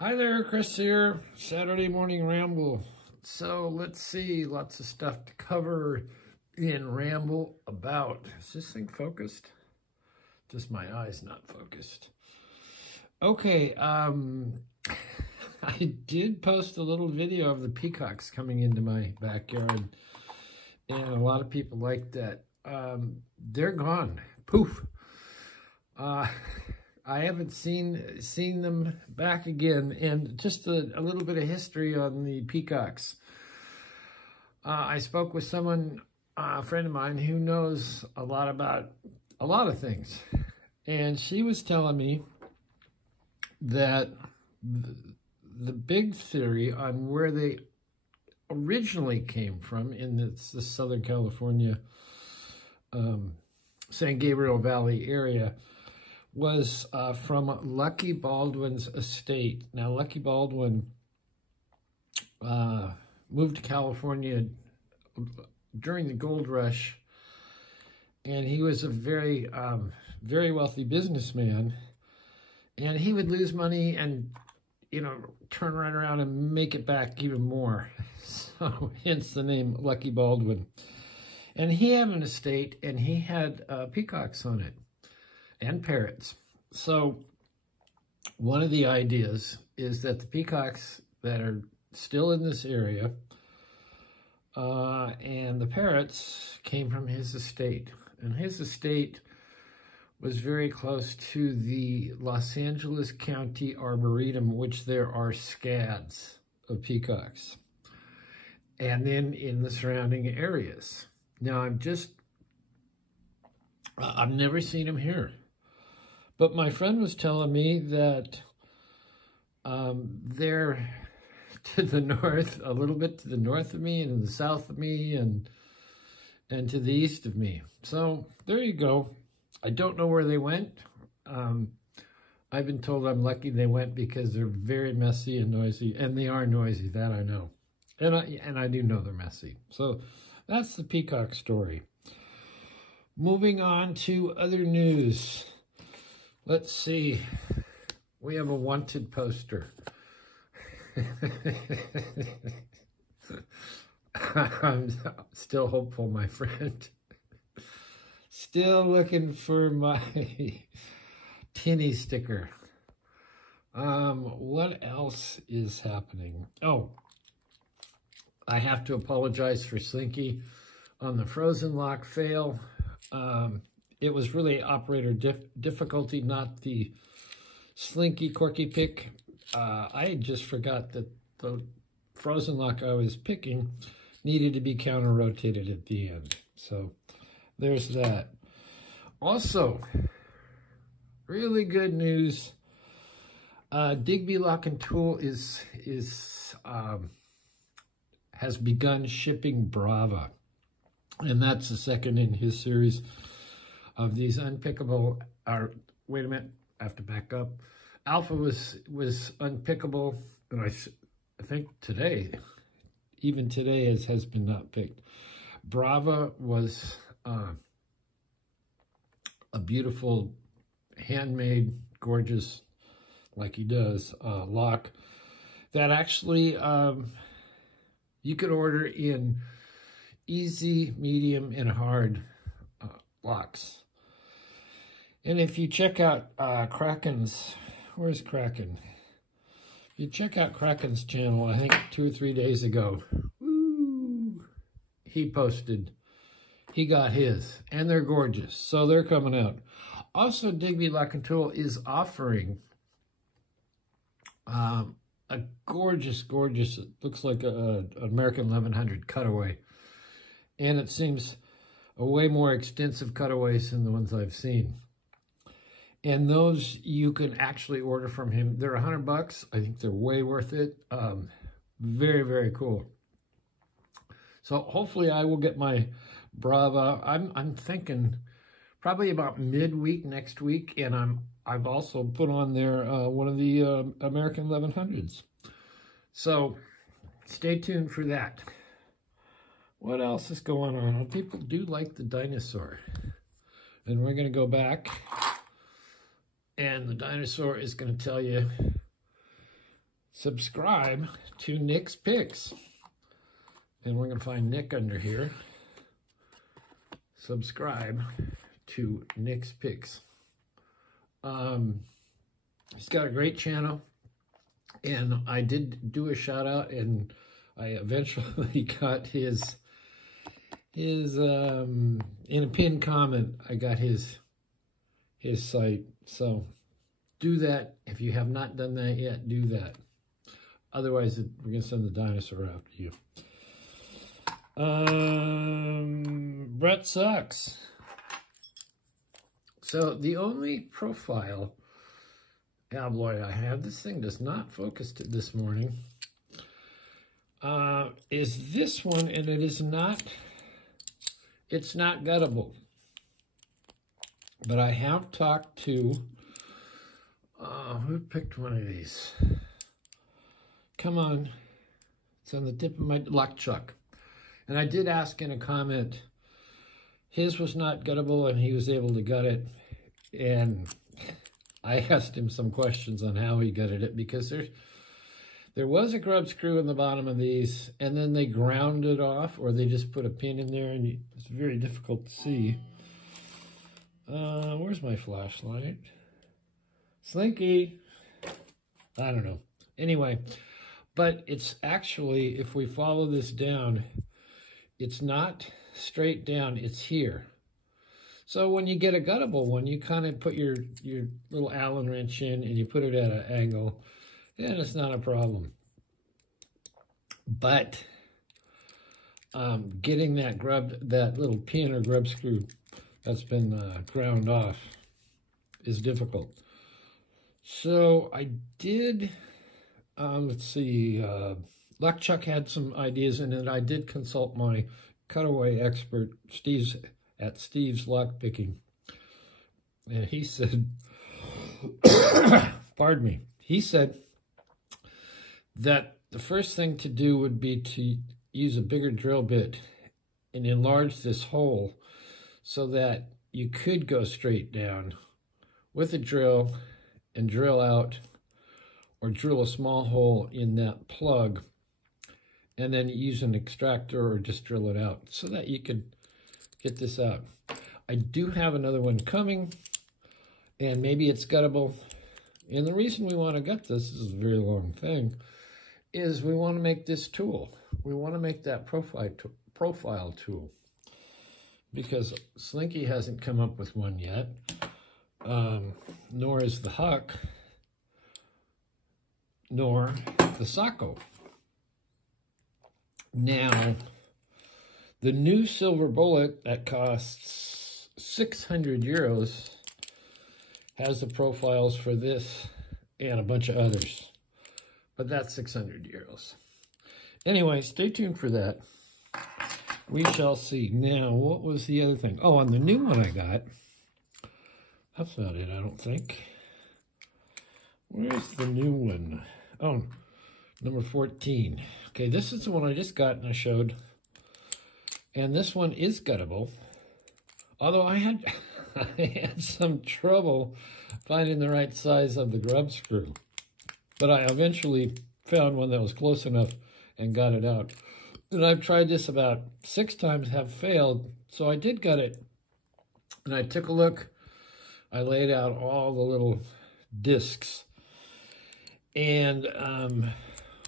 Hi there, Chris here, Saturday morning ramble. So let's see, lots of stuff to cover in Ramble about. Is this thing focused? Just my eye's not focused. Okay, I did post a little video of the peacocks coming into my backyard, and a lot of people liked that. They're gone, poof. I haven't seen them back again. And just a little bit of history on the peacocks. I spoke with someone, a friend of mine, who knows a lot about a lot of things. And she was telling me that the big theory on where they originally came from in the Southern California, San Gabriel Valley area, was from Lucky Baldwin's estate. Now, Lucky Baldwin moved to California during the gold rush, and he was a very, very wealthy businessman, and he would lose money and, you know, turn right around and make it back even more. So, hence the name Lucky Baldwin. And he had an estate, and he had peacocks on it. And parrots. So one of the ideas is that the peacocks that are still in this area and the parrots came from his estate. And his estate was very close to the Los Angeles County Arboretum, which there are scads of peacocks. And then in the surrounding areas. Now, I've never seen them here. But my friend was telling me that they're to the north, a little bit to the north of me and the south of me and to the east of me. So there you go. I don't know where they went. I've been told I'm lucky they went because they're very messy and noisy, and they are noisy, that I know. And I do know they're messy. So that's the peacock story. Moving on to other news. Let's see, we have a wanted poster. I'm still hopeful, my friend. Still looking for my tinny sticker. What else is happening? Oh, I have to apologize for Slinky on the frozen lock fail. It was really operator difficulty, not the Slinky Corky pick. I just forgot that the frozen lock I was picking needed to be counter-rotated at the end. So there's that. Also, really good news. Digby Lock and Tool has begun shipping Brava. And that's the second in his series of these unpickable, wait a minute, I have to back up. Alpha was unpickable, and I think today, even today, has been not picked. Brava was a beautiful, handmade, gorgeous, like he does, lock that actually you could order in easy, medium, and hard locks. And if you check out Kraken's, where's Kraken? If you check out Kraken's channel, I think 2 or 3 days ago, woo, he posted, he got his, and they're gorgeous, so they're coming out. Also, Digby Lock and Tool is offering a gorgeous, it looks like an American 1100 cutaway, and it seems a way more extensive cutaways than the ones I've seen. And those you can actually order from him. They're $100. I think they're way worth it. Very, very cool. So hopefully I will get my Brava. I'm thinking probably about midweek next week, and I've also put on there one of the American 1100s. So stay tuned for that. What else is going on? Well, people do like the dinosaur. And we're going to go back. And the dinosaur is going to tell you subscribe to Nick's Picks. And we're going to find Nick under here. Subscribe to Nick's Picks. He's got a great channel. And I did do a shout out, and I eventually got his in a pinned comment, I got his site. So do that. If you have not done that yet, do that. Otherwise, we're going to send the dinosaur after you. Brett sucks. So the only profile tabloid I have, this thing does not focus this morning, is this one, and it is not, it's not guttable. But I have talked to, who picked one of these? Come on, it's on the tip of my luck, Chuck. And I did ask in a comment, his was not guttable and he was able to gut it. And I asked him some questions on how he gutted it, because there was a grub screw in the bottom of these, and then they ground it off, or they just put a pin in there, and it's very difficult to see. Where's my flashlight? Slinky. I don't know. Anyway, but it's actually, if we follow this down, it's not straight down, it's here. So when you get a guttable one, you kind of put your little Allen wrench in and you put it at an angle, and it's not a problem. But getting that little pin or grub screw that's been ground off is difficult. So I did, let's see, Luck Chuck had some ideas in it. I did consult my cutaway expert, Steve's Luck Picking. And he said, pardon me, he said that the first thing to do would be to use a bigger drill bit and enlarge this hole so that you could go straight down with a drill and drill out, or drill a small hole in that plug and then use an extractor or just drill it out so that you could get this out. I do have another one coming, and maybe it's guttable. And the reason we want to gut this is a very long thing, is we want to make this tool. We want to make that profile tool, because Slinky hasn't come up with one yet, nor is the Huck, nor the Sacco. Now, the new silver bullet that costs 600 euros has the profiles for this and a bunch of others. But that's 600 euros. Anyway, stay tuned for that. We shall see. Now, what was the other thing? Oh, on the new one I got, that's not it, I don't think. Where's the new one? Oh, number 14. Okay, this is the one I just got and I showed. And this one is guttable, although I had some trouble finding the right size of the grub screw. But I eventually found one that was close enough and got it out. And I've tried this about 6 times, have failed, so I did gut it. And I took a look. I laid out all the little discs. And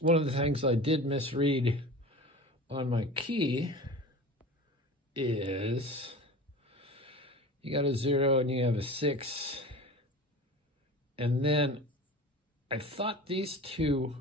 one of the things I did misread on my key is you got a 0 and you have a 6, and then I thought these two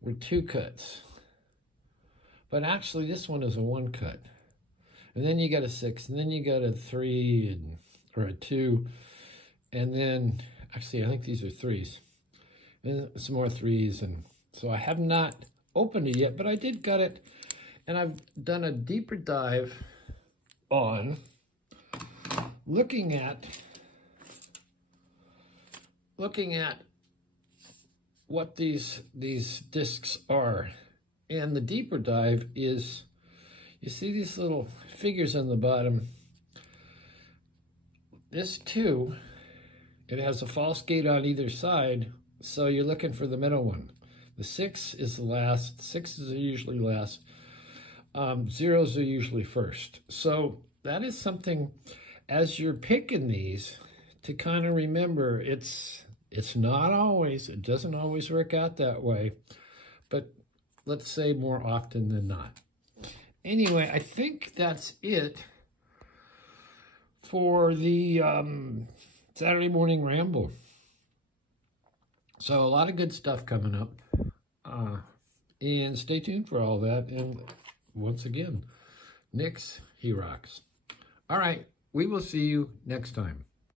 were 2 cuts, but actually this one is a 1 cut, and then you got a 6, and then you got a 3 or a 2, and then actually I think these are 3s, and some more 3s, and so I have not opened it yet, but I did gut it, and I've done a deeper dive on looking at what these discs are. And the deeper dive is, you see these little figures on the bottom. This too, it has a false gate on either side, so you're looking for the middle one. The 6 is the last. 6s are usually last. Zeros are usually first. So that is something, as you're picking these, to kind of remember. It's not always, it doesn't always work out that way, but let's say more often than not. Anyway, I think that's it for the Saturday morning ramble. So a lot of good stuff coming up. And stay tuned for all that. And once again, Nick's, he rocks. All right, we will see you next time.